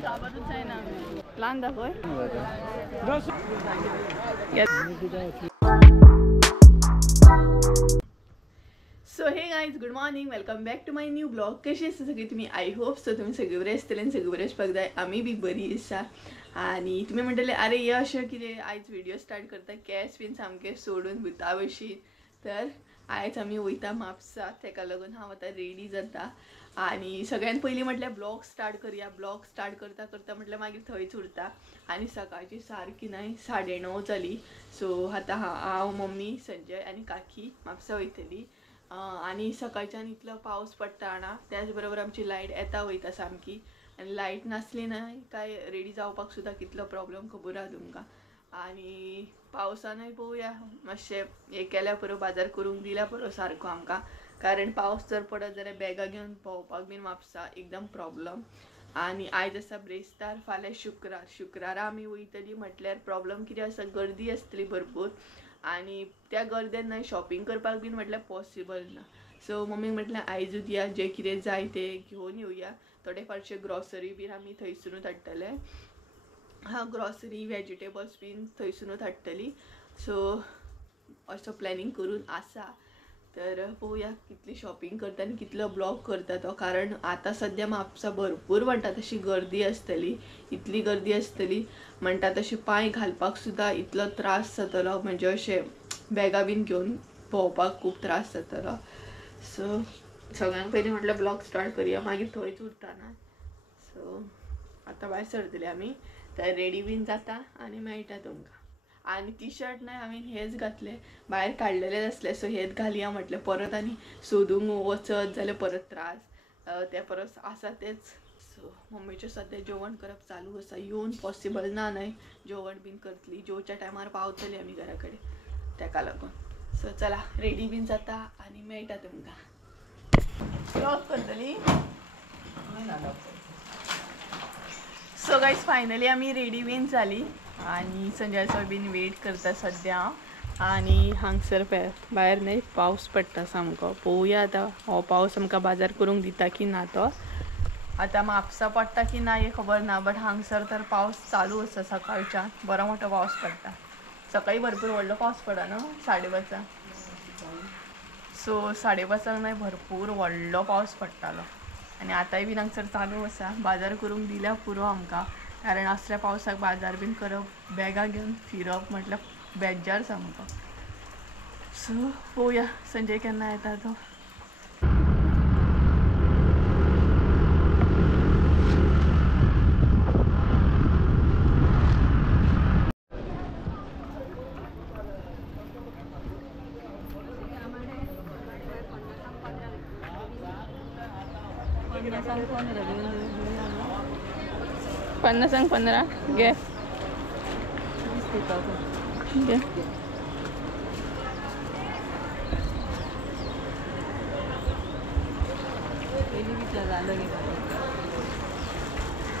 लहान दाखवय so hey guys good morning welcome back to my new blog. कशी असता सगळी तुम्ही? आय होप सो तुम्ही सगळे बरे असतले आणि सगळे बरेच बघताय. आम्ही बी बरी आसा आणि तुम्ही म्हणटले अरे ये अशें कितें आयज व्हिडिओ स्टार्ट करता केस बीन सामके सोडून भुता भशेन. तर आयज आमी वयता म्हापसा, तेका लागून हांव आतां रेडी जाता आणि सगळ्यात पयलीं म्हटल्यार ब्लॉग स्टार्ट करूया. ब्लॉग स्टार्ट करता करता म्हटल्यार मागीर थंयच उरता आणि सकाळची सारकी नाही 9:30 जाली. सो आतां हांव मम्मी संजय आणि काकी म्हापसा वयतली आणि सकाळच्यान इतलो पावस पडटा ना, त्याच बरोबर आमची लायट येता वयता सामकी आणि लायट नासली ना काय रेडी जावपाक सुद्दां कितलो प्रॉब्लेम खबर आहा तुमकां. आणि पावसानूय पळोवया मातशें हे केल्या पुरो बाजार करूंक दिल्या पुरो सारको आमकां, कारण पावस जर पडत जाल्यार बॅगा घेवन भोंवपाक बीन म्हापसा एकदम प्रॉब्लम. आणि आयज आसा ब्रेस्तार, फाल्यां शुक्रारा आमी वयतली. म्हटल्यार प्रॉब्लम कितें आसा, गर्दी आसतली भरपूर आणि त्या गर्देन न्हय शॉपिंग करपाक बीन म्हटल्यार पॉसिबल ना. सो मम्मीक म्हटल्यार आयजूच या, जे कितें जाय ते घेवन येवया. थोडे फारशे ग्रॉसरी बीन आमी थंयसरूच हाडटले. ग्रॉसरी वेजिटेबल्स बीन थंयसरूच हाडटली. सो असो प्लॅनिंग करून आसा. तर पळोवया कितली शॉपिंग करता आनी कितलो ब्लॉग करता तो, कारण आतां सद्या म्हापसा भरपूर म्हणटा तशी गर्दी आसतली. इतली गर्दी आसतली म्हणटा तशी पांय घालपाक सुद्दां इतलो त्रास जातलो, म्हणजे अशें बॅगा बीन घेवन भोंवपाक खूब त्रास जातलो. सो सगळ्यांत पयलीं म्हटल्यार ब्लॉग स्टार्ट करुया, मागीर थंयच उरता ना. सो आतां भायर सरतली आमी, तर रेडी बीन जाता आनी मेळटा तुमकां. आणि टी शर्ट नाही हांवें हेच घातले, भायर काडलेले आसले. सो हेच घालया म्हटलें, परत आनी सोदूंक वचत जाल्यार परत त्रास, त्या परस आसा तेच. सो मम्मीचें सद्या जेवण करप चालू आसा. येवन पॉसिबल ना न्हय, जेवण बीन करतली, जेवच्या टायमार पावतली आमी घरा कडेन, तेका लागून. सो चला रेडी बीन जाता आनी मेळटा तुमकां. ब्लॉग करतली. सो गायज फायनली आमी रेडी बीन जाली आणि संजयचो बीन वेट करता सद्या. आणि हांगसर भायर न्हय पावस पडटा सामको. पळोवया आतां हो पावस आमकां बाजार करूंक दिता की ना तो. आतां म्हापसा पडटा की ना हें खबर ना, बट हांगसर तर पावस चालू आसा सकाळच्यान. बरो मोठो पावस पडटा. सकाळी भरपूर व्हडलो पावस पडा न्हू 5:30. सो 5:30 न्हय भरपूर व्हडलो पावस पडटालो आणि आतांय बीन हांगसर चालू आसा. बाजार करूंक दिल्या पुरो आमकां, कारण असल्या पावसाक बाजार बीन करप, बॅगा घेवन फिरप म्हटल्यार बेज्जार सामको. सो पळोवया संजय केन्ना येता तो. पन्नासांक 15 घे.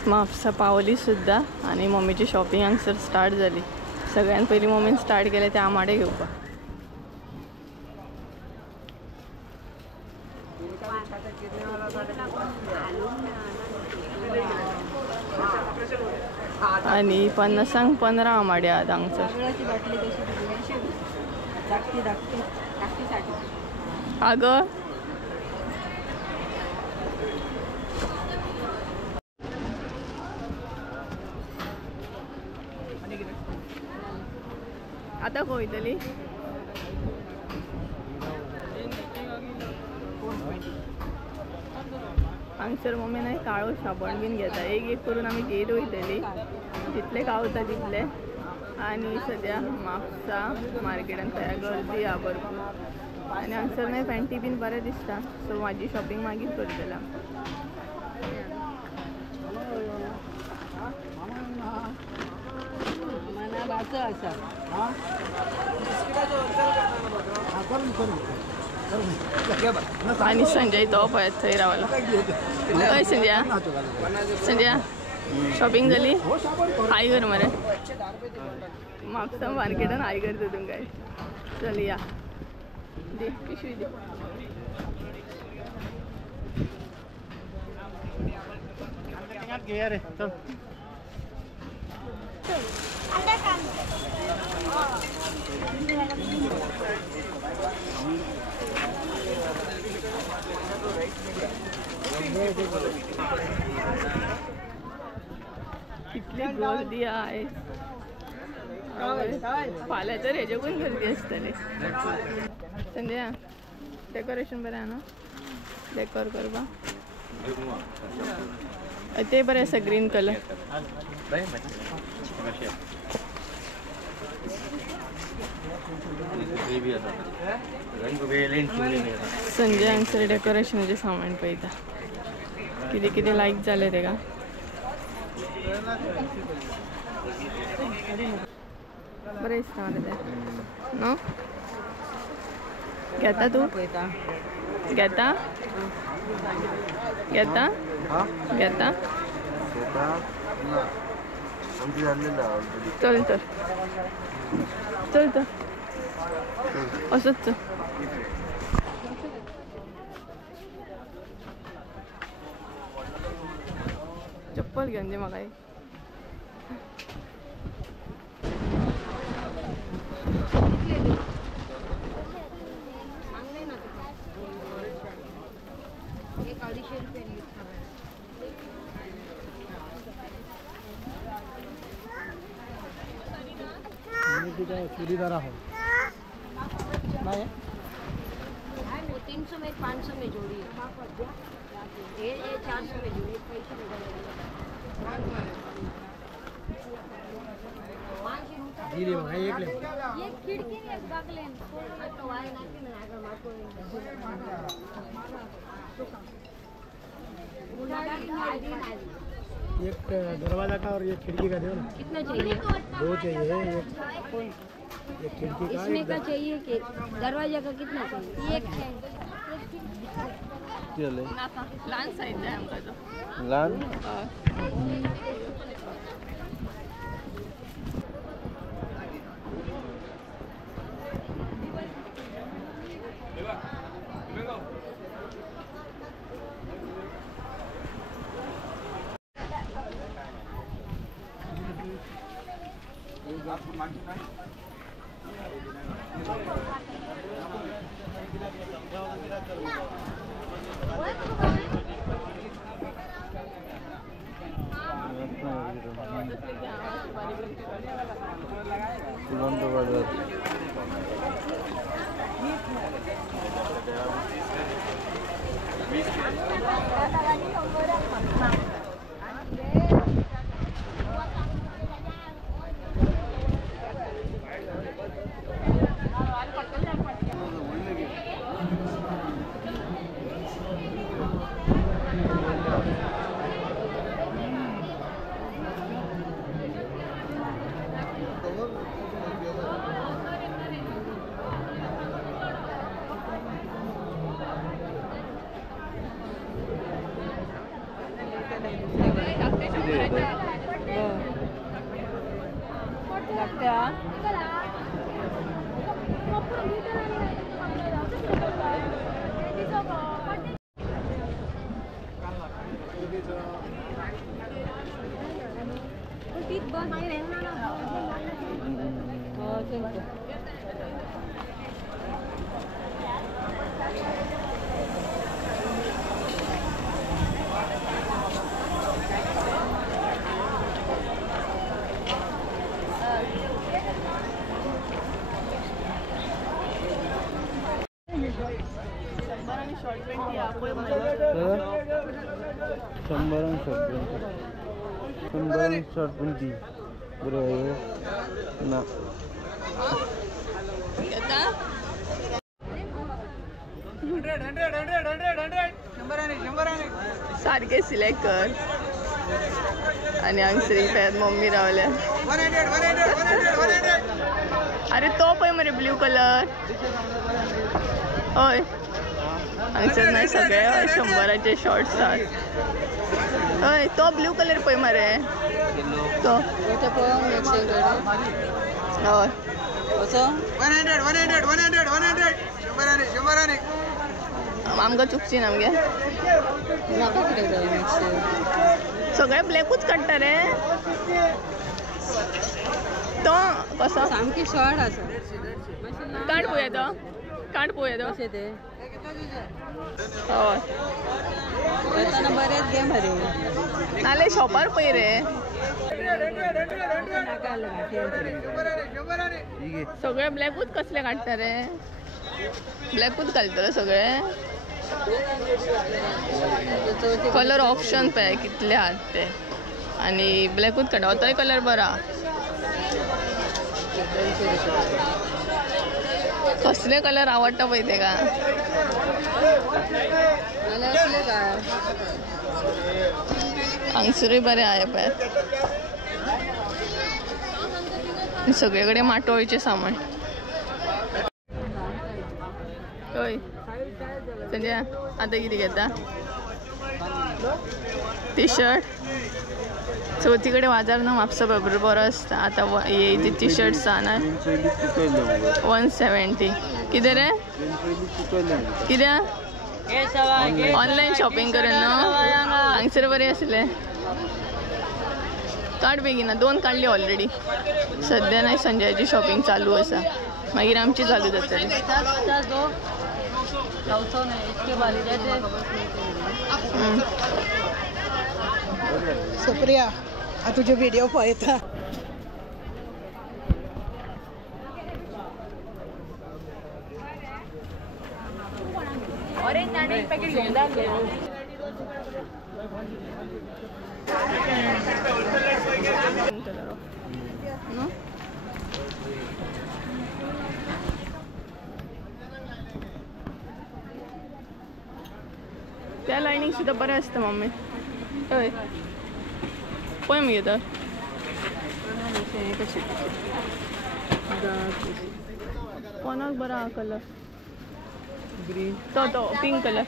म्हापसा पावली सुद्दां आणि मम्मीची शॉपिंग हांगसर स्टार्ट जाली. सगळ्यात पयलीं मम्मीन स्टार्ट केले ते आमाडे घेवपाक. आणि 50 15 आमाडे आहात हांगसर. अगं आता खंय वयतली? हांगसर मम्मी नाही काळो साबण बीन घेता. एक करून आमी घेत वयतली, जितले गावता तितले. आणि सद्या म्हापसा मार्केटान थंय गर्दी आहा भरपूर आणि हांगसर नाही पॅन्टी बीन बरें दिसता. सो म्हाजी शॉपिंग मागीर करतलें. आणि संजय तो पळय थंय रावला. हय संजया, संजया शॉपिंग झाली? आयगर मरे म्हापसा मार्केटान आयगर तितून काय. चल या दे पिशवी दे. घे रे चल. कितली गर्दी आहे. फाल्या तर ह्याच्या पण गर्दी असतली. संध्या डेकोरेशन बरं आहे ना. डेकोर करवा ते बरं असं ग्रीन कलर. संजय हांगसर डेकोरेशनाचे सामान पळयता. किती किती लाईक झाले ते का. बरं दिसता मला ते नो. घेता तू घेता घेता घेता चल तर चल तर असंच. चप्पल घेऊन दे मला. चूड़ीदार हो नहीं 300 में 500 में जोड़ी है. ये 400 में जोड़ी पैसे जी ले भाई एक ले. ये खिड़की ने बगलेन तो वाय नाकी में आगर मारको एक दरवाजा का और एक खिड़की का दो ना. कितना चाहिए? 2 चाहिए. एक खिड़की का इसमें का चाहिए कि दरवाजा का कितना चाहिए? एक है. चले लहान साईज आहे आमचा तो. लान शॉर्ट पेंटी बरोबर ना. सारखे सिलेक्ट कर. आणि अंगसरी पॅद मम्मी रावल्या. अरे तो पण मरे ब्ल्यू कलर होय. अंगसर नाही सगळे 100चे शॉर्ट्स आहेत. होय तो ब्ल्यू कलर पण मरे तो होय. आमकां चुकची ना आमगे म्हाका कितें जाय नेक्स्ट सगळे ब्लॅकूच काडटा रे तो कसो सामकी शॉर्ट आसा काड पळय तो काड पळय तो कशें ते हय येताना बरेच घे मरे नाले शॉपार पळय रे सगळे ब्लॅकूच कसले काडटा रे ब्लॅकूच घालतले सगळे कलर ऑप्शन पळय कितले आहात ते आणि ब्लॅकूच काडा होतोय कलर बरा कसले कलर आवडटा पळय तेका हांगसरूय बरें आहाय पळय सगळे कडेन माटोळीचें सामान हय संजय आतां कितें घेता टी शर्ट चवथी कडेन बाजार न्हू म्हापसा बरो आसता आतां हे टी शर्ट्स आहा 170 कितें रे कित्याक ऑनलायन शॉपिंग करेन न्हू हांगसर बरें आसलें काड बेगिना 2 काडली ऑलरेडी सद्या नाही संजयाची शॉपिंग चालू आसा मागीर आमची चालू जातली सुप्रिया हा तुझे व्हिडिओ पळयता ऑरेंज आणि एक पॅकेट घेऊन जा त्या लायनीक सुद्धा बरें आसता मम्मी हय पळय मगे तर कोणाक बरा हा कलर ग्रीन तो पिंक कलर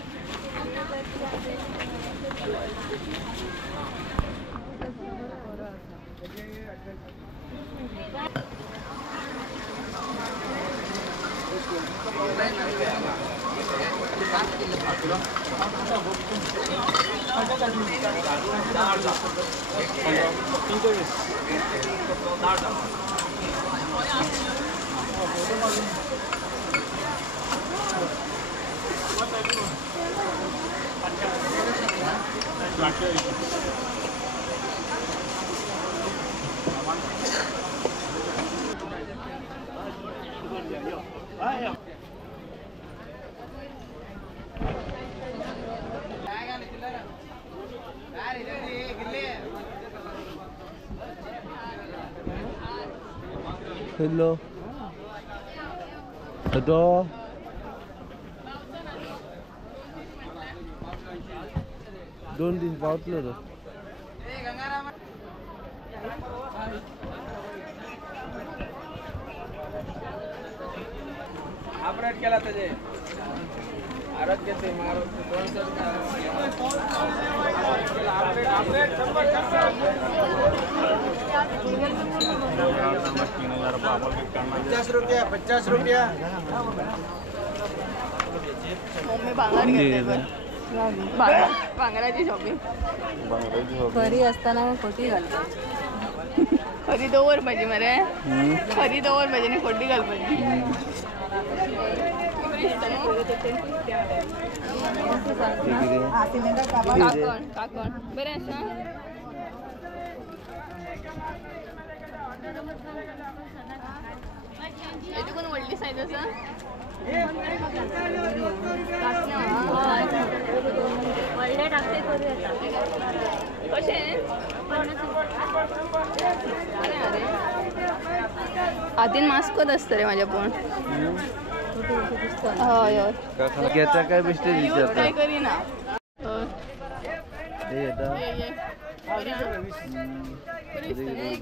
Hello. Hello. दोन दिन पावतलो तो अपरेट केला त्याचे आरोग्य ते मारो 50 रुपया मम्मी भांगर घेते भांगराची शॉपिंग खरी असताना खोटी घालता खरी दवर पाहिजे मरे खरी दवर पाहिजे आणि खोटी घालपाची काकण बरें आसा हेजी कोण व्हडली सायज आसा व्हडले टाकते करू येता कशें हातीन मास्कोत आसता रे म्हाज्या पण हय हय घेता काय बेश्टे विचारता काय करिना हे येता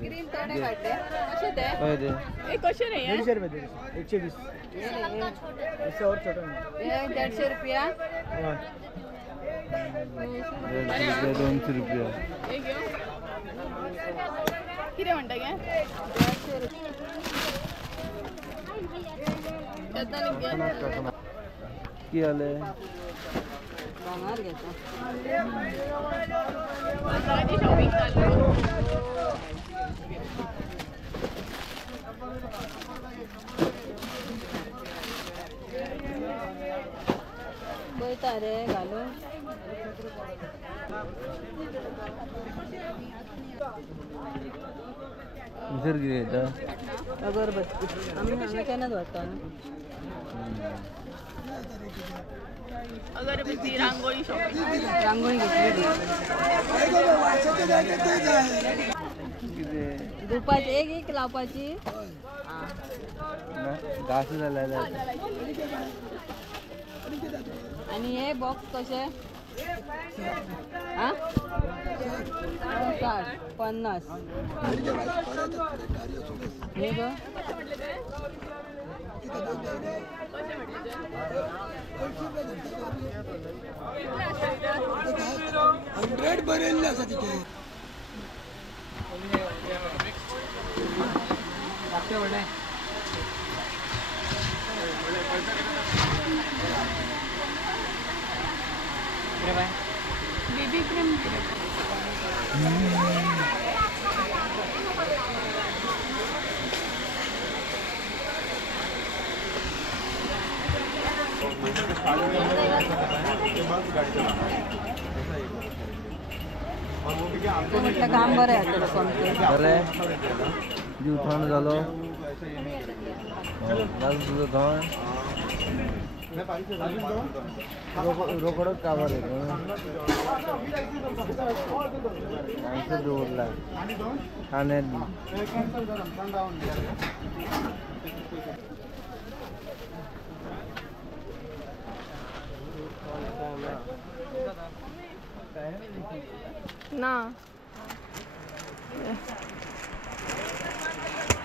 ग्रीन थोडे काडले कशे ते हय ते ए कशे रे हे 120 रुपये 120 इससे और छोटा है 150 रुपया 200 रुपया हे घेऊ किती म्हणता गे 150 रुपया त्यातनं घे की आले हांगार घेता शॉपिंग चालू पळयता रे घालून दुसरं किती येतं अगरबत्ती आम्ही हांगा केन्नाच व्हरता अगरबत्ती रांगोळी शॉपिंग रांगोळी घेतली किती धुपाची एक लावपाची घास झालेला आणि हे बॉक्स कसे हा 60-50 हे ग हंड्रेड बरेल असा तिथे बेबी क्रीम म्हटलं काम बरं आहे आता संपते बरं जीव थंड झालो झालं तुझं थंड रोकडच कामार येतो जोडला ठाण्यात ना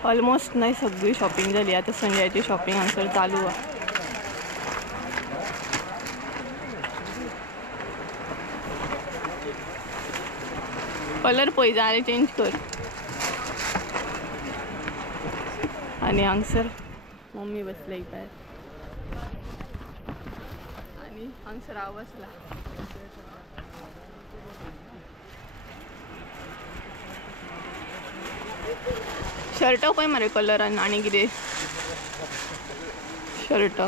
ऑलमोस्ट नाही सगळी शॉपिंग झाली आता संजयची शॉपिंग हांगसर चालू आहे कलर पळय जाय चेंज कर आणि हांगसर मम्मी बसले भायर आणि हांगसर हांव बसला शर्ट पळय मरे कलरान आणि कितें शर्ट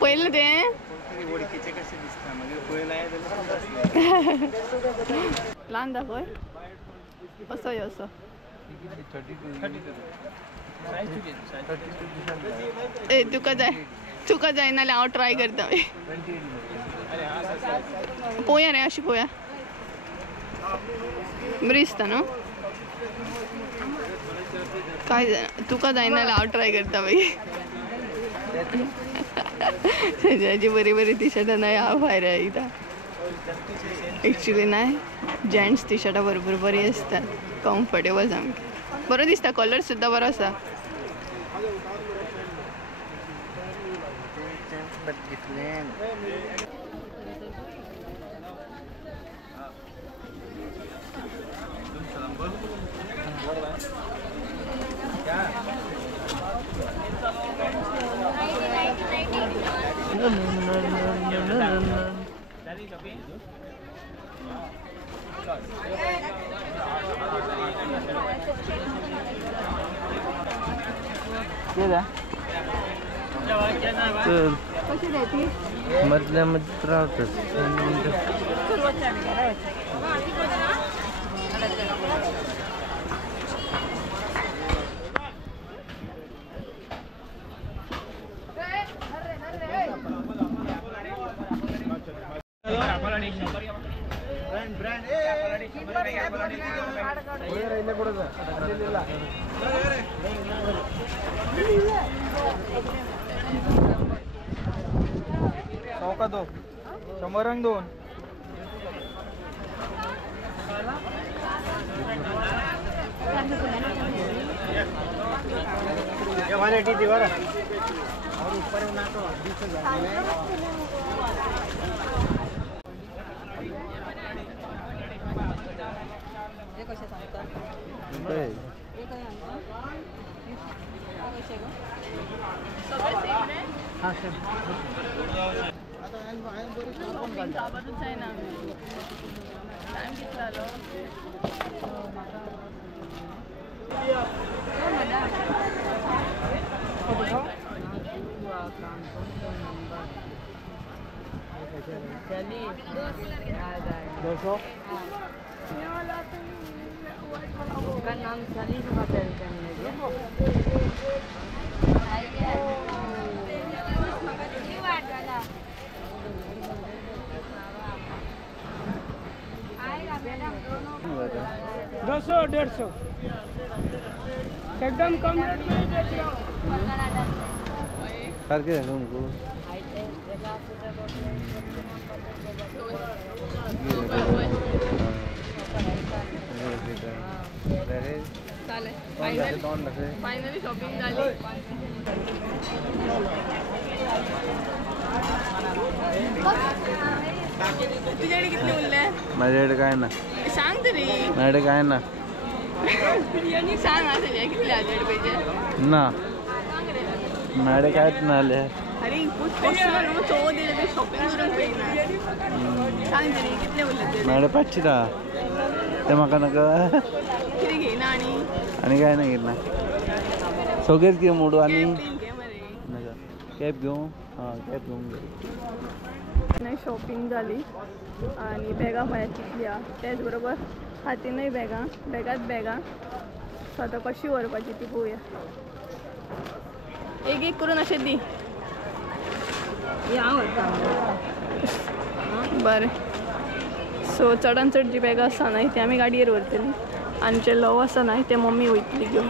पयलें तें ल्हान दाखय असो असो ए तुका जाय नाल्यार हांव ट्राय करता पळोवया रे अशी पळोवया बरी दिसता न्हू काय तुका जायना जाल्यार हांव ट्राय करता बाई संजयाची बरी बरी टी शर्टां नाही हांव भायर येता एक्चुली नाही जेंट्स टी शर्टां बरोबर बरी आसतात कम्फर्टेबल सामकी बरो दिसता कलर सुद्दां बरो आसा मधल्या मध्ये राहतात का दो 100 2 ये 180 दी बरा और ऊपर ना तो 20,000 हे कशे सांगता काय हे काय सांगता कशे गो सगळं सेम गावातच आहे ना टाइम किती झालं का नाम चालीस होटल करने दो सौ 150 एकदम कम रेट में बेच रहा हूँ। करके रखो उनको फायनली शॉपिंग झाली तुझ्याकडे किती उरले माझ्याकडे काय ना सांग तरी माझ्याकडे काय ना सांग आता किती हजार पाहिजे ना माझ्याकडे कायच ना आले अरे तो दिलं ते शॉपिंग करून पाहिजे सांग तरी कितले उरले माझ्याकडे 500 दा ते म्हाका नका किती घे ना आणि काय नाही घेत ना सगळेच घे मोडू आणि मरे कॅब घेऊ हां कॅब घेऊन घे नाही शॉपिंग झाली आणि बॅगा माझ्या चिकल्या त्याचबरोबर हातीनही बॅगात बॅगा सो आता कशी व्हरपाची ती पळोवया एक एक करून अशें दी बरें सो चडान चड जी बॅगां आसा न्हय ती आमी गाडयेर व्हरतली आनी जे लव आसा न्हय ते मम्मी वयतली घेवन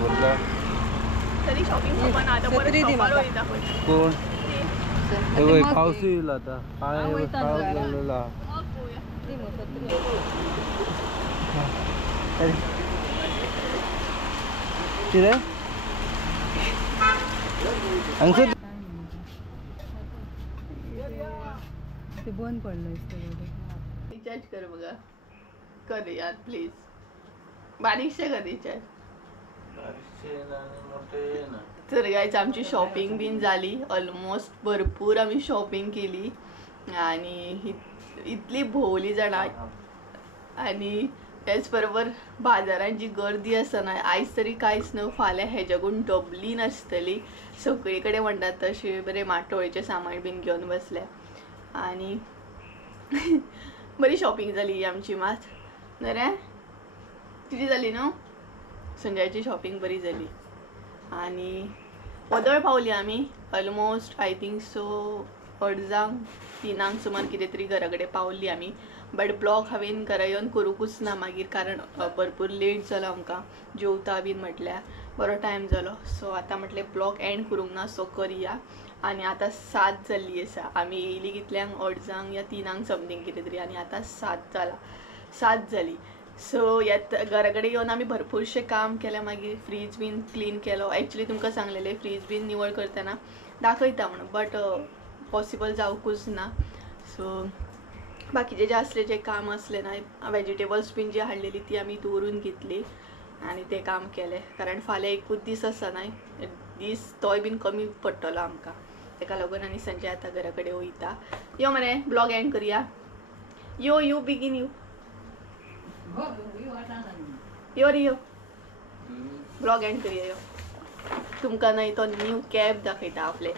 बोलला तरी शॉपिंग कोण पाऊस येईल आता काय पाऊस लागलेला किती ते बंद पडलं रिचार्ज कर बघा कर यार प्लीज बारीकशे कर रिचार्ज तर गायच आमची शॉपिंग बीन झाली ऑलमोस्ट भरपूर आम्ही शॉपिंग केली आणि इतली भोवली जाणां आणि त्याचबरोबर बाजारात जी गर्दी आसा ना आयज तरी कांयच न्हू फाल्यां हेज्याकून डबली नासतली सगळे कडेन म्हणटात तशें बरें माटोळेचें सामान बीन घेवन बसले आणि बरी शॉपिंग जाली आमची मात न्हू रे तुजी जाली न्हू संजयाची शॉपिंग बरी जाली आणि वदळ पावली आमी ऑलमोस्ट आय थिंक सो 2:30 सुमार कितें तरी घरा कडेन पावल्ली आमी बट ब्लॉग हांवें घरा येवन करूंकूच ना मागीर कारण भरपूर लेट जालो आमकां जेवता बीन म्हटल्यार बरो टायम जालो सो आतां म्हटलें ब्लॉग एंड करूंक ना सो करया आनी आतां 7 जाल्ली आसा आमी येयली कितल्यांक 2:30 या 3 समथींग कितें तरी आनी आतां 7 जाली सो ह्यात घरा कडेन येवन आमी भरपूरशें काम केलें मागीर फ्रीज बीन क्लीन केलो एक्चुली तुमकां सांगलेलें फ्रीज बीन निवळ करतना दाखयता म्हणून बट पॉसिबल जावंकूच ना सो बाकीचे जे असले जे काम असले ना वेजिटेबल्स बीन जी हाडलेली ती आमी दवरून घेतली आनी ते काम केलें कारण फाल्यां एकूच दीस आसा न्हय दीस तोय बीन कमी पडटलो आमकां ताका लागून आनी संजय आतां घरा कडेन वयता यो मरे ब्लॉग एंड करया यो बेगीन यो रे यो ब्लॉग एंड करया यो तुमकां न्हय तो न्यू कॅब दाखयता आपले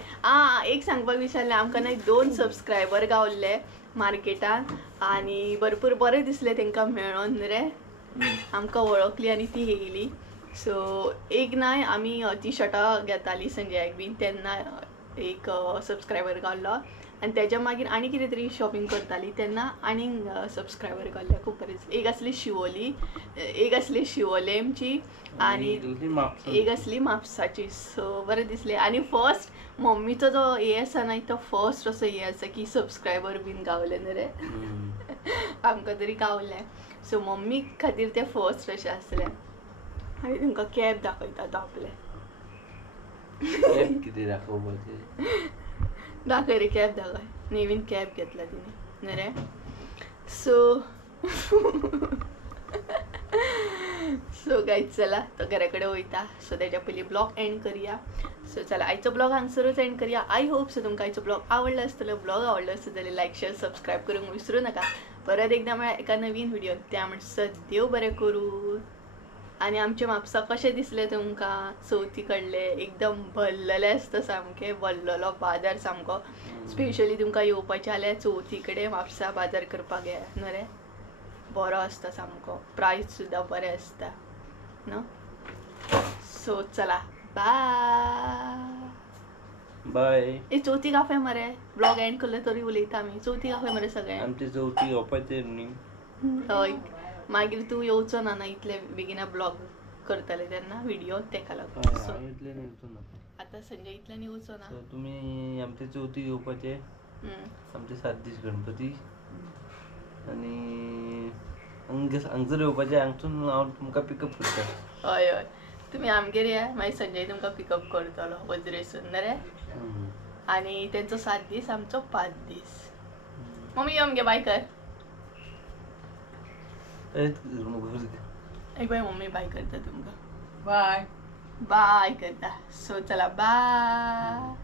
एक सांगपाक विसरलें आमकां न्हय 2 सबस्क्रायबर गावल्ले मार्केटान आनी भरपूर बरें दिसलें तांकां मेळोन रे आमकां वळखली आनी ती येयली सो एक न्हय आमी टी शर्टां घेताली संजयाक बीन तेन्ना एक सबस्क्रायबर गावल्लो आनी तेज्या मागीर आनी कितें तरी शॉपिंग करताली तेन्ना आनीक सबस्क्रायबर गावल्ले खूब बरें एक आसली शिवोली एक आसली शिवोलेमची आनी एक आसली म्हापसाची सो बरें दिसलें आनी फर्स्ट मम्मीचो जो हे आसा न्हय तो फर्स्ट असो हे आसा की सबस्क्रायबर बीन गावले न्हू रे आमकां तरी गावले सो मम्मी खातीर ते फर्स्ट अशें आसलें आनी तुमकां कॅब दाखयता तो आपले किती दाखोवपाचे दाखय रे कॅब दाखय नवीन कॅब घेतला तिने नरे सो गाईज चला तो घराकडे वयता सो त्याच्या पयलीं ब्लॉग एंड करूया सो चला आयचो ब्लॉग हांगसरूच एंड करूया आय होप सो तुमकां आयचो ब्लॉग आवडलो आसतलो ब्लॉग आवडलो आसत जाल्यार लायक शेअर सबस्क्राईब करूंक विसरू नका परत एकदा म्हळ्यार एका नवीन व्हिडिओ त्या म्हणसर देव बरें करूं आनी आमचे म्हापसा कशे दिसले तुमकां चवथी कडले एकदम भरलेले आसता सामके भरलेलो बाजार सामको स्पेशली तुमकां येवपाचें जाल्यार चवथी कडेन म्हापसा बाजार करपाक ये न्हू रे बरो आसता सामको प्रायस सुद्दां बरें आसता न्हू सो चला बाय बाय ए चवथी काफे मरे ब्लॉग एंड केले तरी उलयता आमी चवथी काफे मरे सगळे आमची चवथी येवपाचें न्ही हय मागीर तूं येवचो ना इतले बेगिना ब्लॉग करतले तेन्ना व्हिडिओ तेका लागून सो इतलें येवचो ना आतां संजय इतल्यान येवचो ना सो तुमी आमचे चवथी येवपाचे आमचे 7 दीस गणपती आनी हांगसर येवपाचे हांगसून हांव तुमकां पिकअप करता हय हय तुमी आमगेर या मागीर संजय तुमकां पिकअप करतलो वज्रेसून न्हू रे आनी तेंचो 7 दीस आमचो 5 दीस मम्मी यो आमगे बाय कर एक बाय मम्मी बाय करता तुमकां बाय बाय करता सो चला बाय